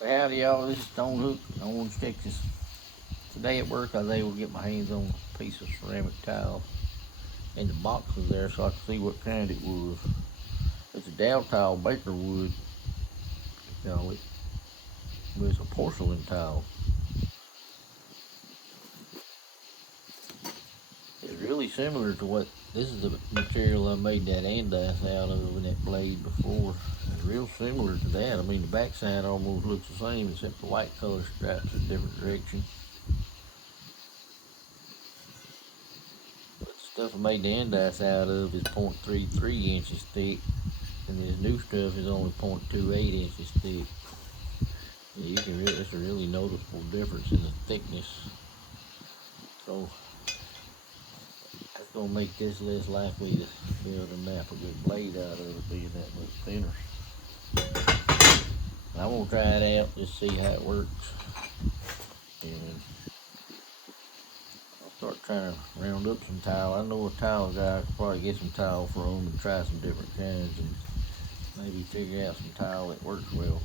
Howdy y'all, this is Stone Hook in Orange, Texas. Today at work I was able to get my hands on a piece of ceramic tile, and the box was there so I could see what kind it was. It's a Daltile baker wood, they call it, but it's a porcelain tile. It's really similar to this is the material I made that andice out of in that blade before. It's real similar to that. I mean, the backside almost looks the same except the white color stripes in a different direction. But the stuff I made the andice out of is 0.33 inches thick, and this new stuff is only 0.28 inches thick. Yeah, it's a really noticeable difference in the thickness. So that's gonna make this less likely to be able to nap a good blade out of it being that much thinner. I'm gonna try it out, just see how it works, and I'll start trying to round up some tile. I know a tile guy could probably get some tile from and try some different kinds and maybe figure out some tile that works well.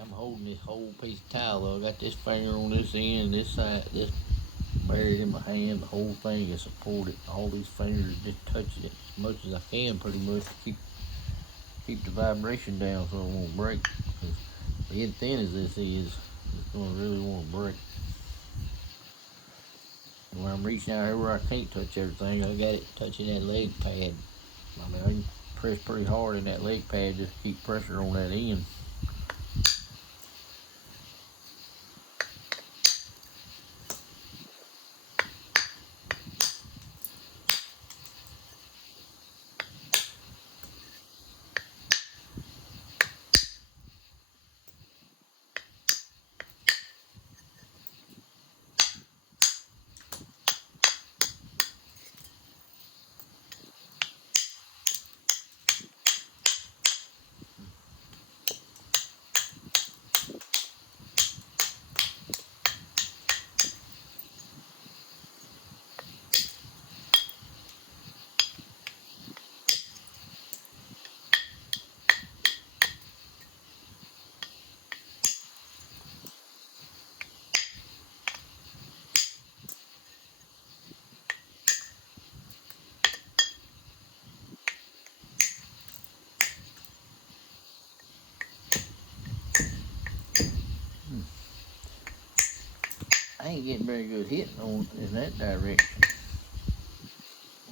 I'm holding this whole piece of tile though. I got this finger on this end, this side, this buried in my hand. The whole thing is supported. All these fingers just touching it as much as I can, pretty much, to keep the vibration down so it won't break. Because being thin as this is, it's gonna really want to break. And when I'm reaching out here where I can't touch everything, I got it touching that leg pad. I mean, I can press pretty hard in that leg pad just to keep pressure on that end. I ain't getting very good hitting on in that direction.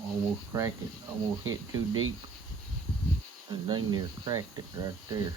Almost cracked it, almost hit too deep, and dang near cracked it right there.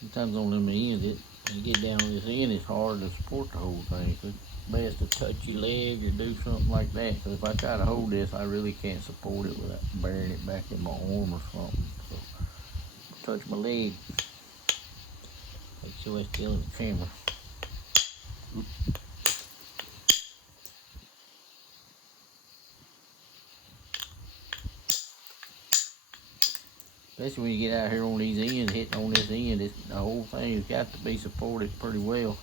Sometimes on them ends, you get down on this end, it's hard to support the whole thing. So it's best to touch your leg or do something like that. Because if I try to hold this, I really can't support it without burying it back in my arm or something. So touch my leg. Make sure it's still in the camera. Especially when you get out here on these ends, hitting on this end, the whole thing has got to be supported pretty well.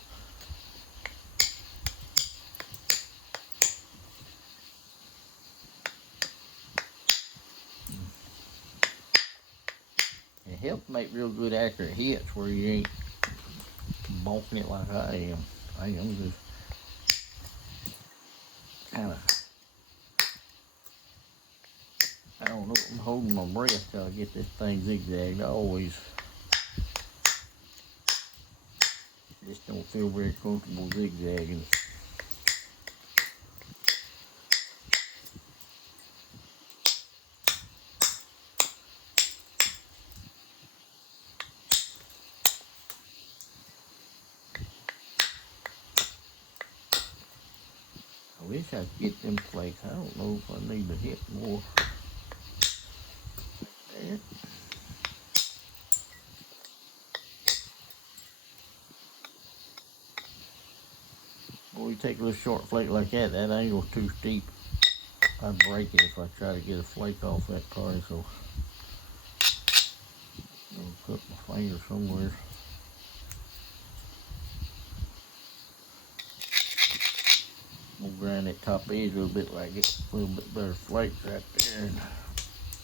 It helps make real good accurate hits where you ain't bonking it like I am. I'm just kind of, I don't know, I'm holding my breath till I get this thing zigzagged. I always just don't feel very comfortable zigzagging. I wish I could get them flakes. I don't know if I need to hit more. Like that. When you take a little short flake like that, that angle's too steep. I'd break it if I try to get a flake off that card, so I'll cut my finger somewhere. We'll grind that top edge a little bit like it, a little bit better flakes right there, and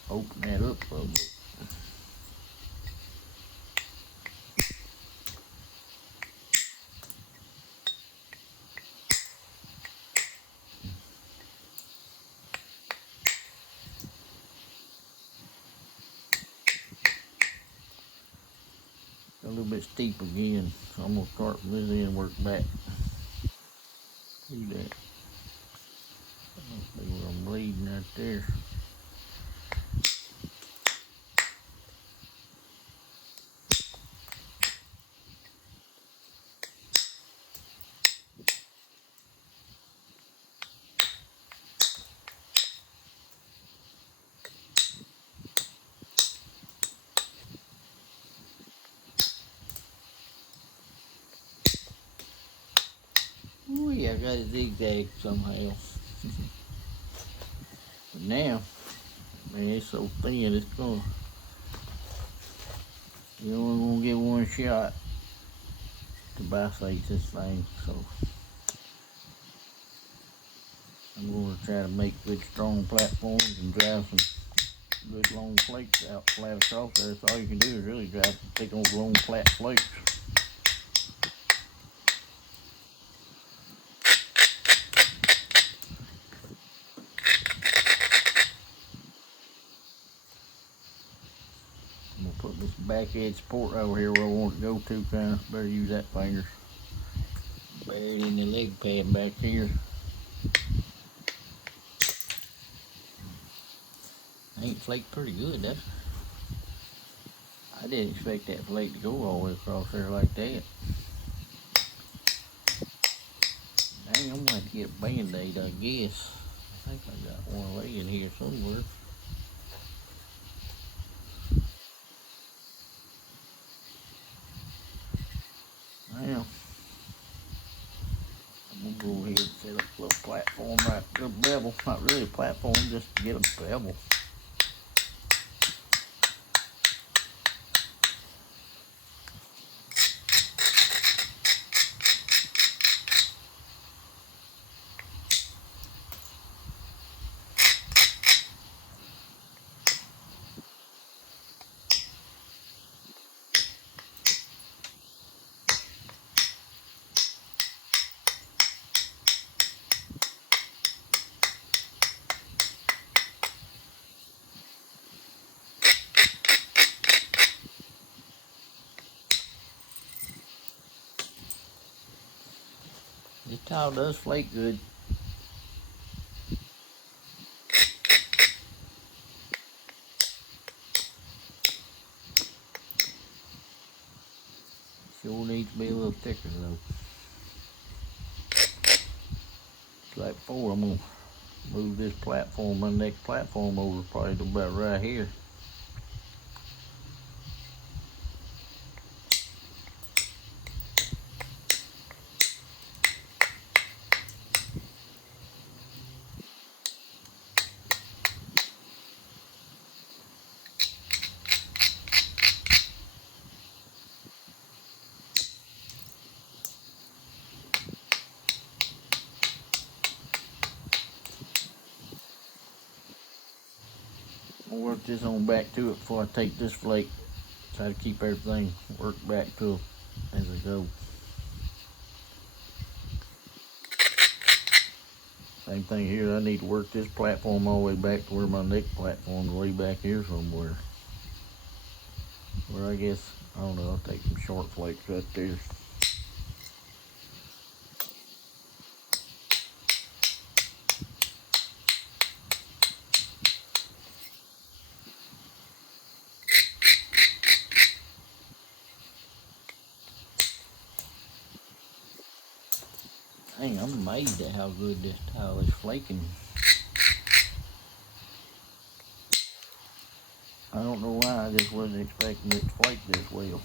open that up a little bit. A little bit steep again, so I'm gonna start from this end and work back. Do that. See where I'm bleeding right there. Oh yeah, I got it zigzag somehow. But now, man, it's so thin, it's gonna, you only gonna get one shot to biface this thing, so I'm gonna try to make good strong platforms and drive some good long flakes out flat across there. So all you can do is really drive thick old long flat flakes. I'm gonna put this back edge support over here where I want it to go to, kinda. Better use that finger. Buried in the leg pad back here. Ain't flaked pretty good. I didn't expect that flake to go all the way across there like that. Dang, I'm gonna have to get a band-aid, I guess. I think I got one laying here somewhere. Now, I'm gonna go ahead and set up a little platform right there, bevel. Not really a platform, just to get a bevel. This tile does flake good. Sure needs to be a little thicker though. Like before, I'm gonna move this platform, my next platform over probably to about right here. I'll work this on back to it before I take this flake. Try to keep everything worked back to it as I go. Same thing here, I need to work this platform all the way back to where my next platform is, way back here somewhere. Where I guess, I don't know, I'll take some short flakes right there. Dang, I'm amazed at how good this tile is flaking. I don't know why, I just wasn't expecting it to flake this well.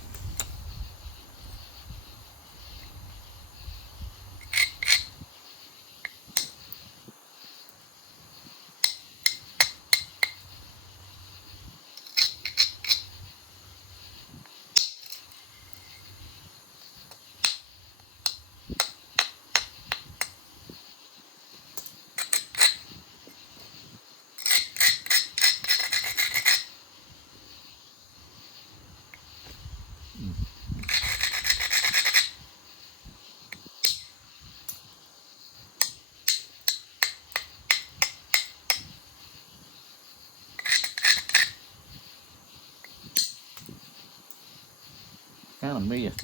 Kind of missed.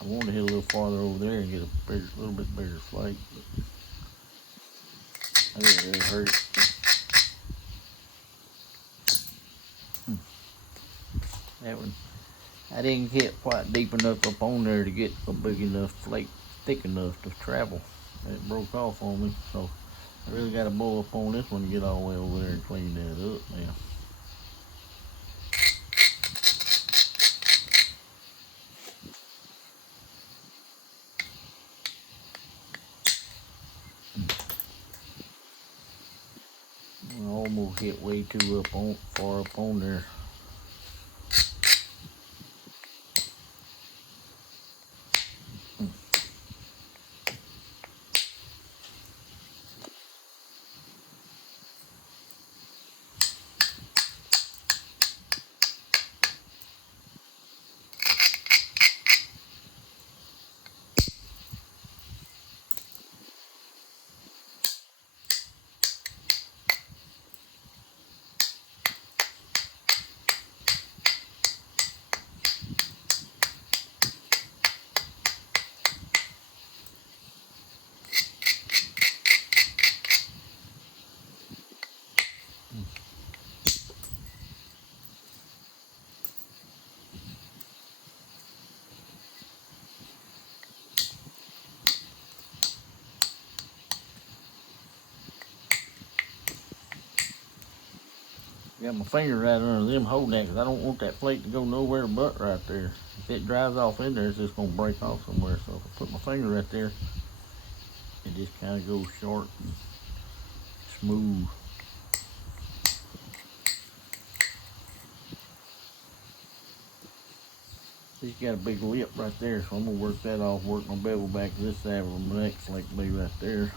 I wanted to hit a little farther over there and get a little bit bigger flake, but I didn't really hurt. That one, I didn't get quite deep enough up on there to get a big enough flake, thick enough to travel. It broke off on me, so I really got to bow up on this one and get all the way over there and clean that up now. I almost hit way too far up on there. Got my finger right under them holding that because I don't want that flake to go nowhere but right there. If it drives off in there, it's just going to break off somewhere. So if I put my finger right there, it just kind of goes short and smooth. It's got a big lip right there, so I'm going to work that off, work my bevel back to this side where my next flake will be right there.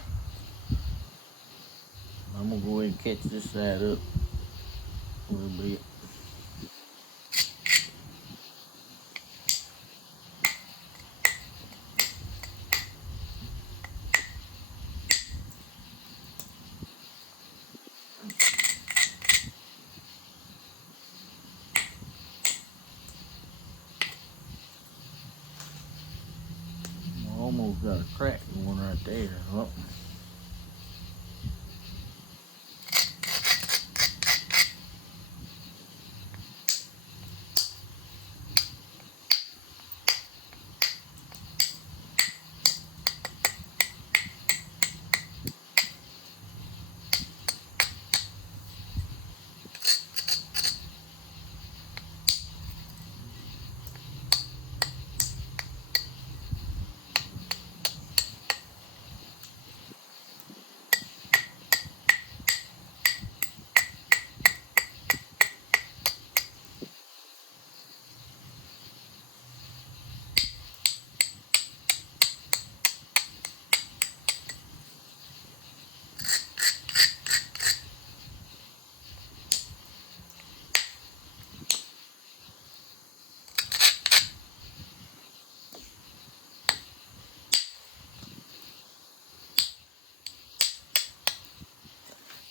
I'm going to go ahead and catch this side up a little bit. Almost got a crack going right there. Oh.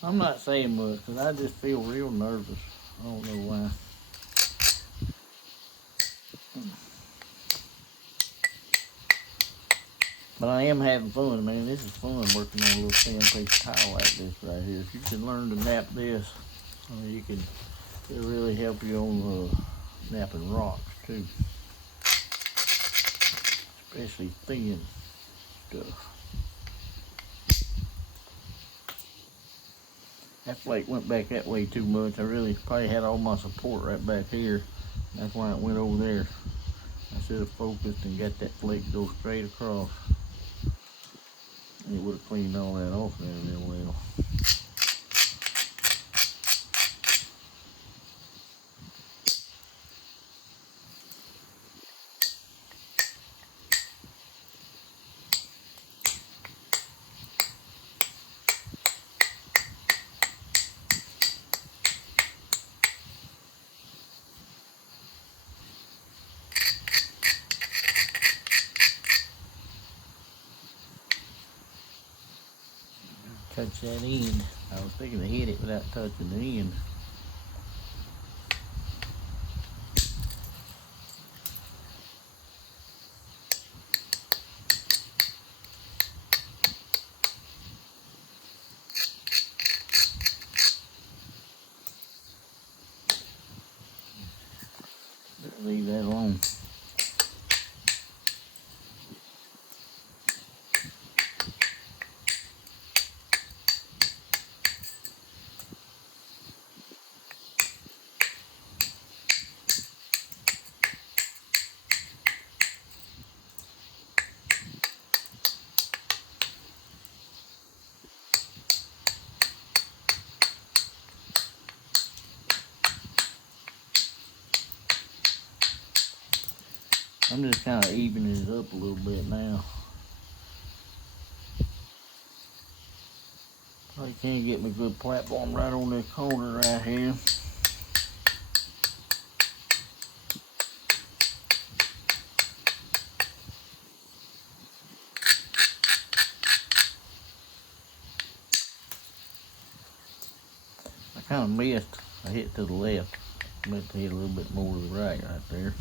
I'm not saying much because I just feel real nervous. I don't know why. But I am having fun, man. This is fun working on a little 10-piece tile like this right here. If you can learn to nap this, it'll really help you on napping rocks too. Especially thin stuff. That flake went back that way too much. I really probably had all my support right back here. That's why it went over there. I should have focused and got that flake to go straight across. And it would have cleaned all that off there real well. Touch that end. I was thinking to hit it without touching the end. Leave that alone. I'm just kind of evening it up a little bit now. I can't get me a good platform right on this corner right here. I kind of missed. I hit to the left. I meant to hit a little bit more to the right there.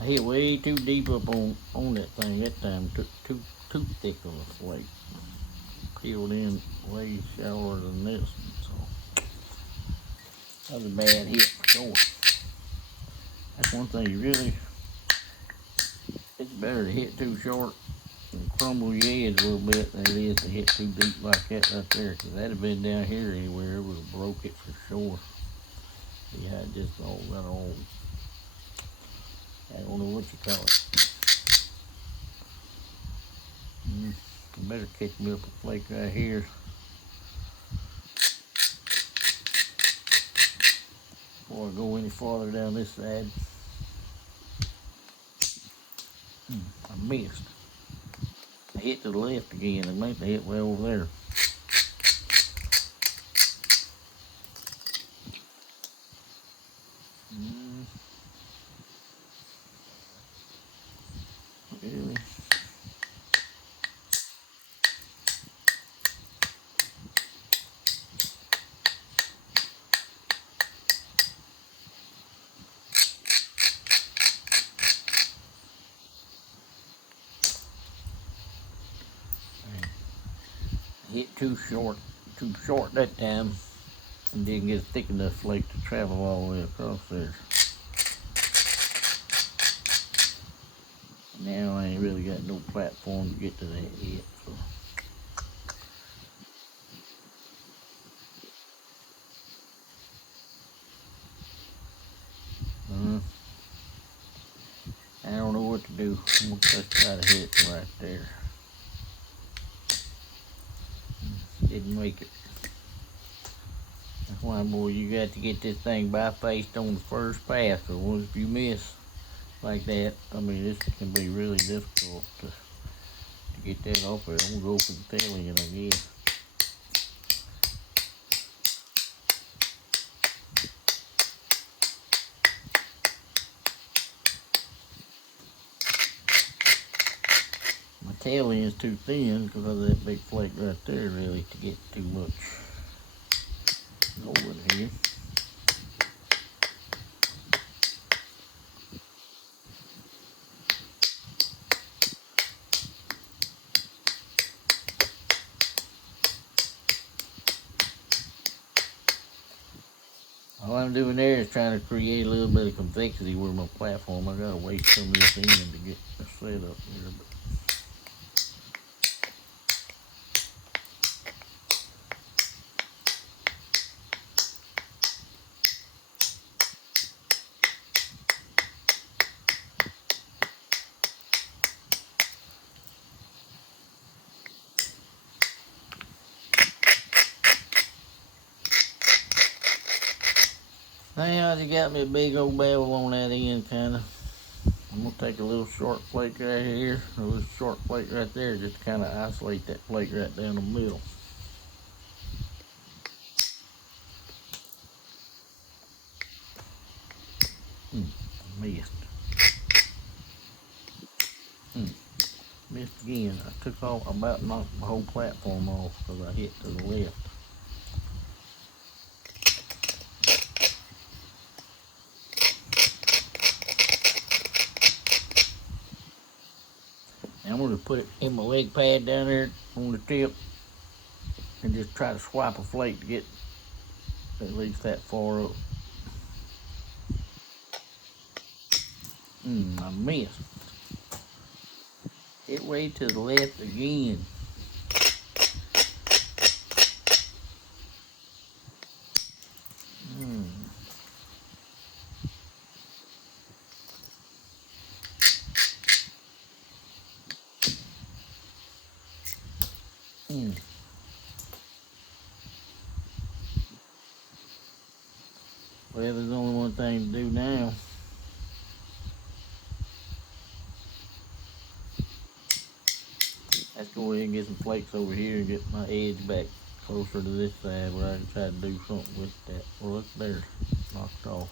I hit way too deep up on that thing that time. Too thick of a flake. Peeled in way shallower than this one, so that was a bad hit for sure. That's one thing it's better to hit too short and crumble your edge a little bit than it is to hit too deep like that right there, because that'd have been down here anywhere, it would have broke it for sure. You had just all that old, I don't know what you call it. You better catch me up a flake right here before I go any farther down this side. I missed. I hit to the left again. I meant to hit way over there. Really? hit too short that time, and didn't get a thick enough flake to travel all the way across there. Now I ain't really got no platform to get to that yet. So. I don't know what to do. I'm gonna just try to hit it right there. Didn't make it. That's why, boy, you got to get this thing by-faced on the first pass, because once you miss like that, I mean, this can be really difficult to get that off there. I'm gonna go for the tail end, I guess. My tail end's too thin because of that big flake right there, really, to get too much over here. All I'm doing there is trying to create a little bit of convexity with my platform. I gotta waste some of this in to get a setup here. But now I just got me a big old bevel on that end, kinda. I'm gonna take a little short flake right here, a little short flake right there, just to kinda isolate that flake right down the middle. Missed. Missed again. I took off, about knocked the whole platform off because I hit to the left. I'm going to put it in my leg pad down there on the tip and just try to swipe a flake to get at least that far up. I missed. Hit way to the left again. Well, there's only one thing to do now. Let's go ahead and get some flakes over here and get my edge back closer to this side where I can try to do something with that. Well, look there, knocked off.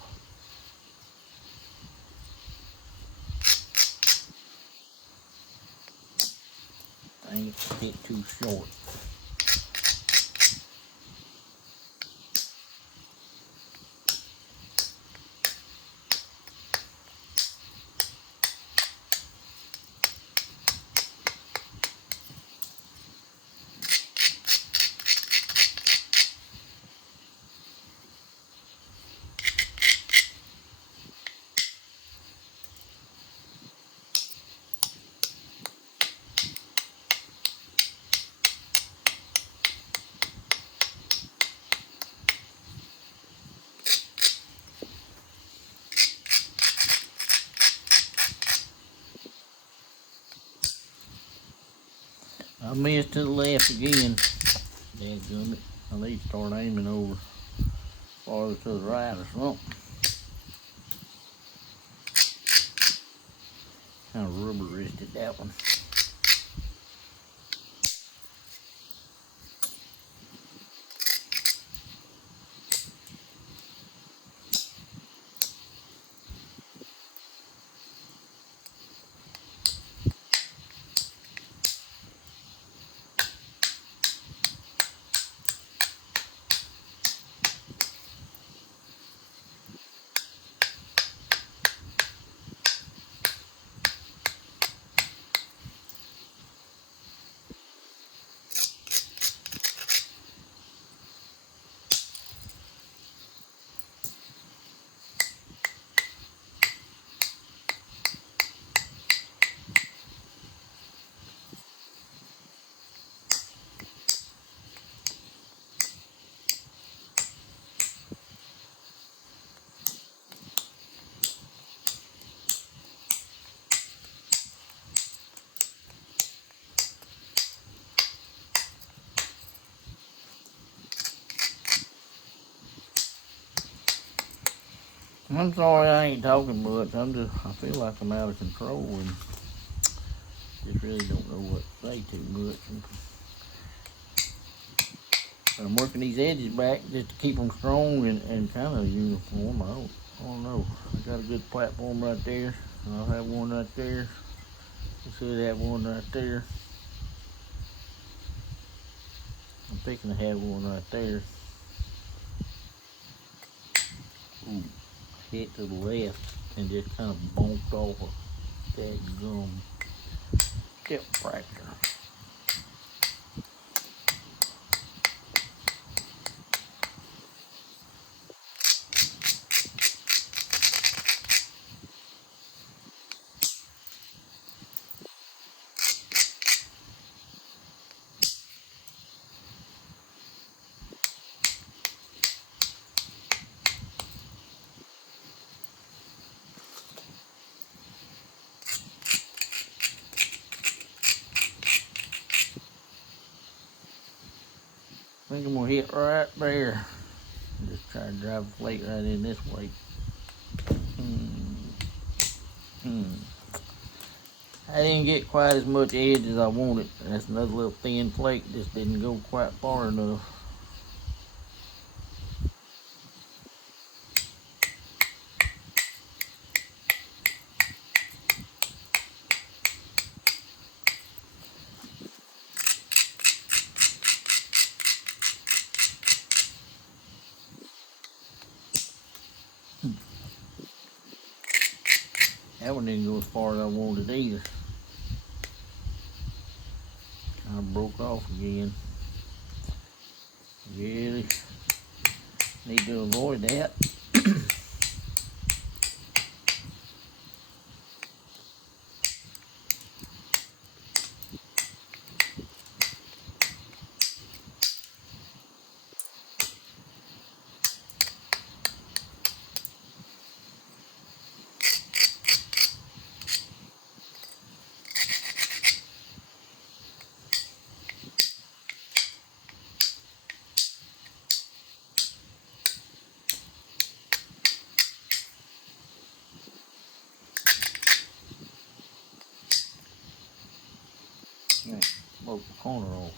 Dang it, hit too short. I missed to the left again. Dadgummit. I need to start aiming over farther to the right or something. Kind of rubber wristed that one. I'm sorry I ain't talking much. I feel like I'm out of control and just really don't know what to say too much. I'm working these edges back just to keep them strong and kind of uniform. I don't know. I got a good platform right there. I'll have one right there. I should have one right there. I'm fixing to have one right there. Ooh, hit to the left and just kind of bonked off a that gum hip fracture. I think I'm gonna hit right there. Just try to drive the plate right in this way. I didn't get quite as much edge as I wanted. That's another little thin plate. Just didn't go quite far enough. That one didn't go as far as I wanted either. Kind of broke off again. Really need to avoid that. Broke the corner off.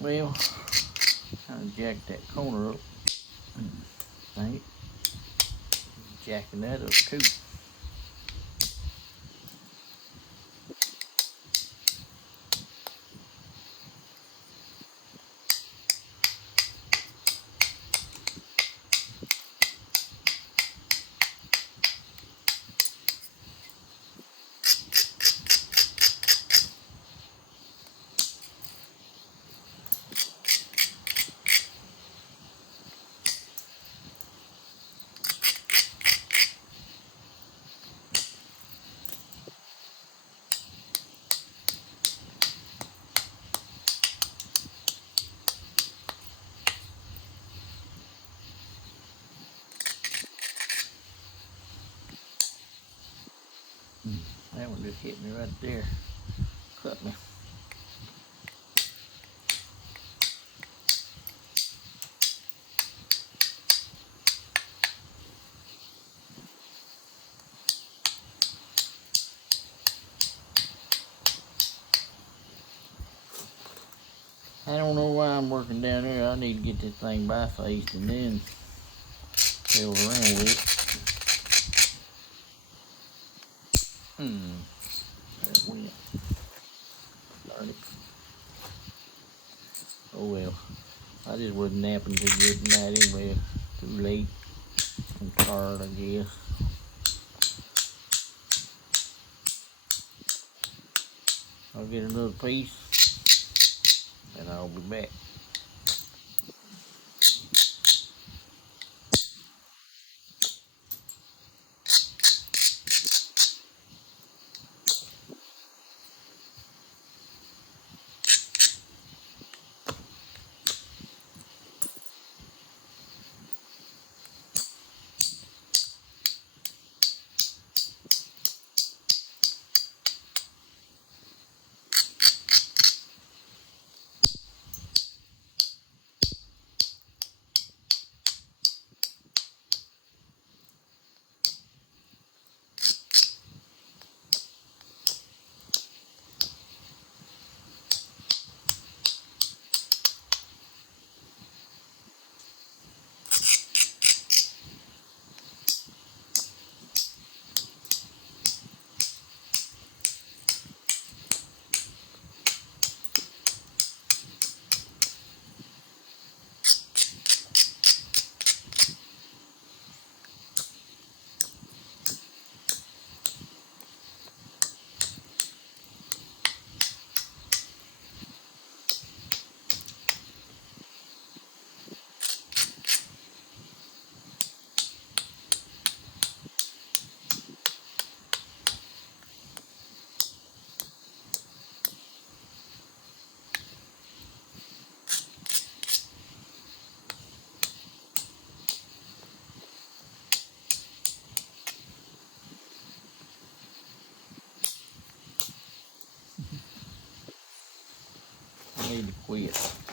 Well, kind of jacked that corner up. Dang it. Jacking that up too. That one just hit me right there. Cut me. I don't know why I'm working down here. I need to get this thing bifaced and then fiddle around with it. There it went. Darn it. Oh well. I just wasn't napping too good tonight anyway. Too late. I'm tired, I guess. I'll get another piece and I'll be back. need to quit.